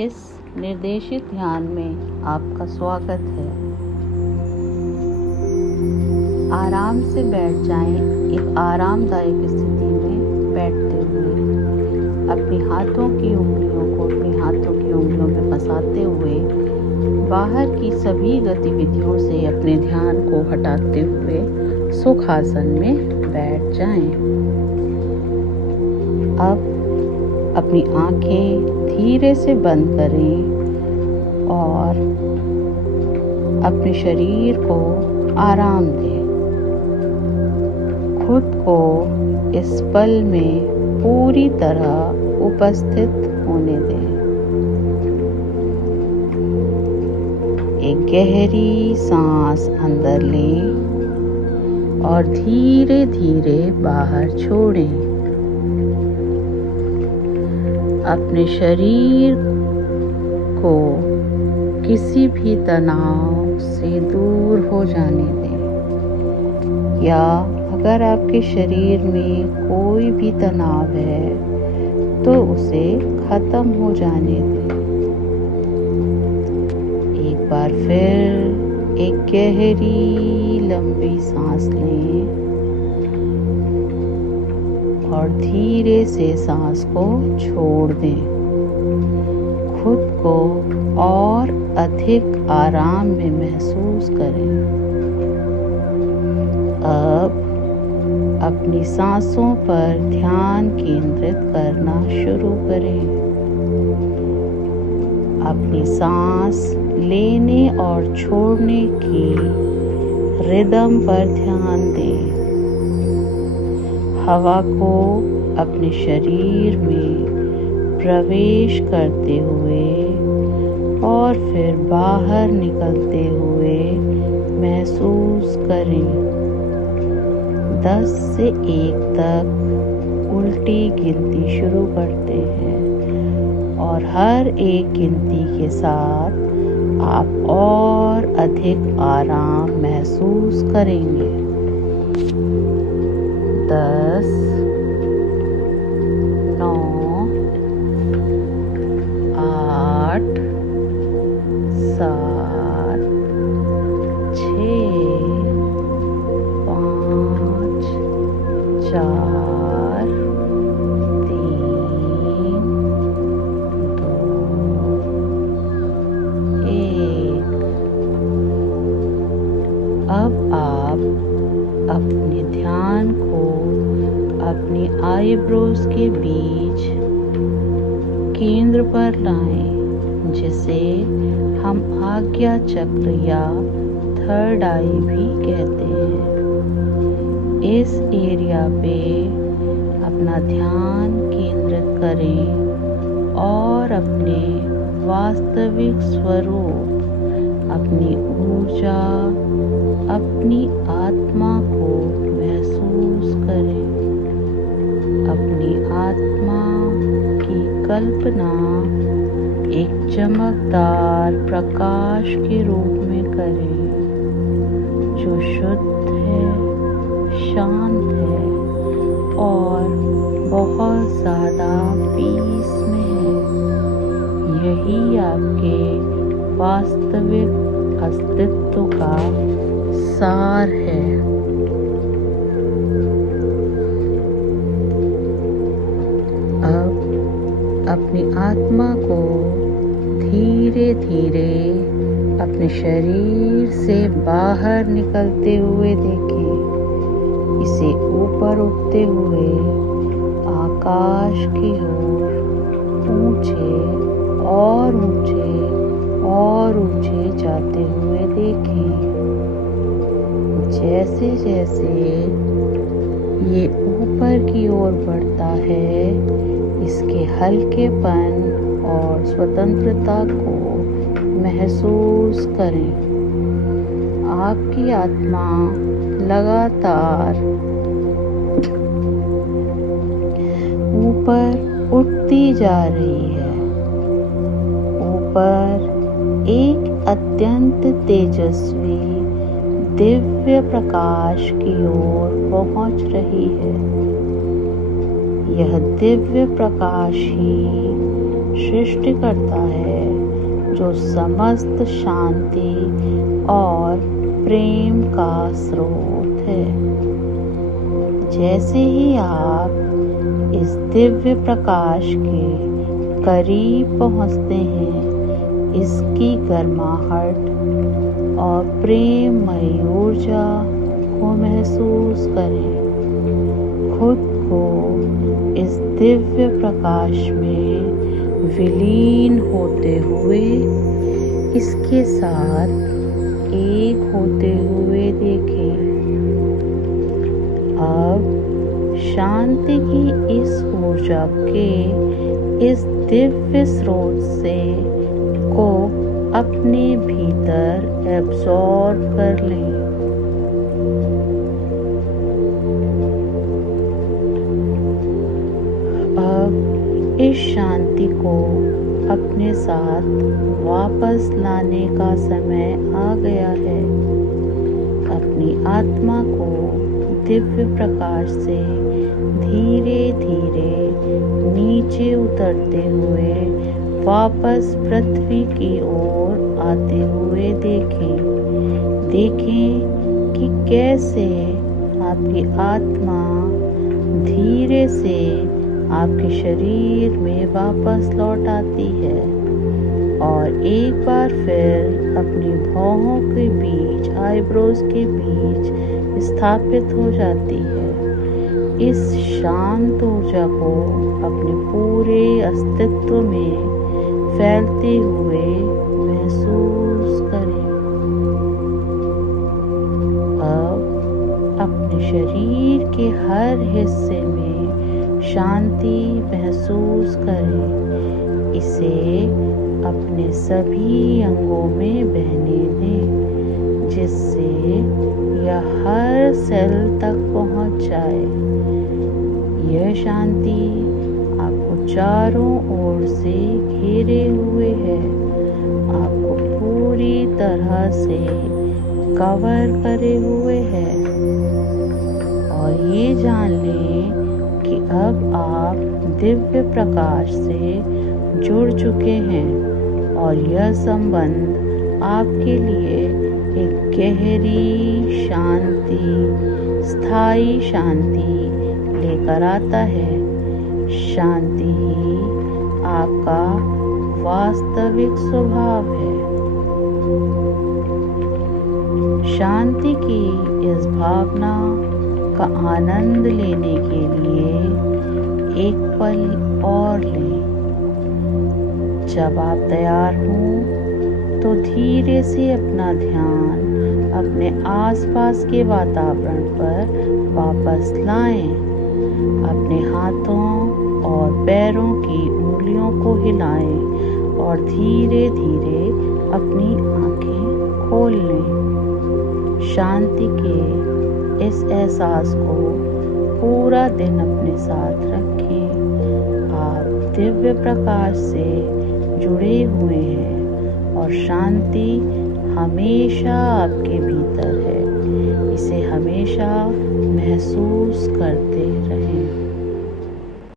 इस निर्देशित ध्यान में आपका स्वागत है। आराम से बैठ जाएं। एक आरामदायक स्थिति में बैठते हुए अपनी हाथों की उंगलियों को अपनी हाथों की उंगलियों में फंसाते हुए बाहर की सभी गतिविधियों से अपने ध्यान को हटाते हुए सुखासन में बैठ जाएं। अब अपनी आंखें धीरे से बंद करें और अपने शरीर को आराम दें। खुद को इस पल में पूरी तरह उपस्थित होने दें। एक गहरी सांस अंदर लें और धीरे धीरे बाहर छोड़ें। अपने शरीर को किसी भी तनाव से दूर हो जाने दें, या अगर आपके शरीर में कोई भी तनाव है तो उसे खत्म हो जाने दें। एक बार फिर एक गहरी लंबी सांस लें और धीरे से सांस को छोड़ दें। खुद को और अधिक आराम में महसूस करें। अब अपनी सांसों पर ध्यान केंद्रित करना शुरू करें। अपनी सांस लेने और छोड़ने की रिदम पर ध्यान दें। हवा को अपने शरीर में प्रवेश करते हुए और फिर बाहर निकलते हुए महसूस करें। 10 से 1 तक उल्टी गिनती शुरू करते हैं और हर एक गिनती के साथ आप और अधिक आराम महसूस करेंगे। 10, 9, 8, 7, 6, 5, 4, 3, 2, 1। अब आप अपने ध्यान को अपनी आईब्रोज के बीच केंद्र पर लाएं, जिसे हम आज्ञा चक्र या थर्ड आई भी कहते हैं। इस एरिया पे अपना ध्यान केंद्रित करें और अपने वास्तविक स्वरूप, अपनी ऊर्जा, अपनी आत्मा को महसूस करें। अपनी आत्मा की कल्पना एक चमकदार प्रकाश के रूप में करें, जो शुद्ध है, शांत है और बहुत ज़्यादा पीस में है। यही आपके वास्तविक अस्तित्व का सार है। अब अपनी आत्मा को धीरे धीरे अपने शरीर से बाहर निकलते हुए देखें। इसे ऊपर उठते हुए आकाश की ओर ऊंचे और ऊंचे और ऊंचे जाते हुए देखें। जैसे जैसे ये ऊपर की ओर बढ़ता है, इसके हल्केपन और स्वतंत्रता को महसूस करें। आपकी आत्मा लगातार ऊपर उठती जा रही है। ऊपर एक अत्यंत तेजस्वी दिव्य प्रकाश की ओर पहुंच रही है। यह दिव्य प्रकाश ही सृष्टिकर्ता है जो समस्त शांति और प्रेम का स्रोत है। जैसे ही आप इस दिव्य प्रकाश के करीब पहुंचते हैं, इसकी गर्माहट और प्रेममयी ऊर्जा को महसूस करें। खुद को इस दिव्य प्रकाश में विलीन होते हुए इसके साथ एक होते हुए देखें। अब शांति की इस ऊर्जा के इस दिव्य स्रोत से को अपने भीतर एब्जॉर्ब कर लें। अब इस शांति को अपने साथ वापस लाने का समय आ गया है। अपनी आत्मा को दिव्य प्रकाश से धीरे धीरे नीचे उतरते हुए वापस पृथ्वी की ओर आते हुए देखें कि कैसे आपकी आत्मा धीरे से आपके शरीर में वापस लौट आती है और एक बार फिर अपनी भौहों के बीच, आईब्रोज के बीच स्थापित हो जाती है। इस शांत ऊर्जा को अपने पूरे अस्तित्व में फैलते हुए महसूस करें। अब अपने शरीर के हर हिस्से में शांति महसूस करें। इसे अपने सभी अंगों में बहने दें, जिससे यह हर सेल तक पहुंच जाए। यह शांति आपको चारों ओर से घेरे हुए है, आपको पूरी तरह से कवर करे हुए है। और ये जान लें कि अब आप दिव्य प्रकाश से जुड़ चुके हैं और यह संबंध आपके लिए एक गहरी शांति, स्थायी शांति लेकर आता है। शांति ही आपका वास्तविक स्वभाव है। शांति की इस भावना का आनंद लेने के लिए एक पल और लें। जब आप तैयार हों तो धीरे से अपना ध्यान अपने आसपास के वातावरण पर वापस लाएं। अपने हाथों और पैरों की उंगलियों को हिलाएं और धीरे धीरे अपनी आंखें खोल लें। शांति के इस एहसास को पूरा दिन अपने साथ रखें। आप दिव्य प्रकाश से जुड़े हुए हैं और शांति हमेशा आपके भीतर है। इसे हमेशा महसूस करते रहें।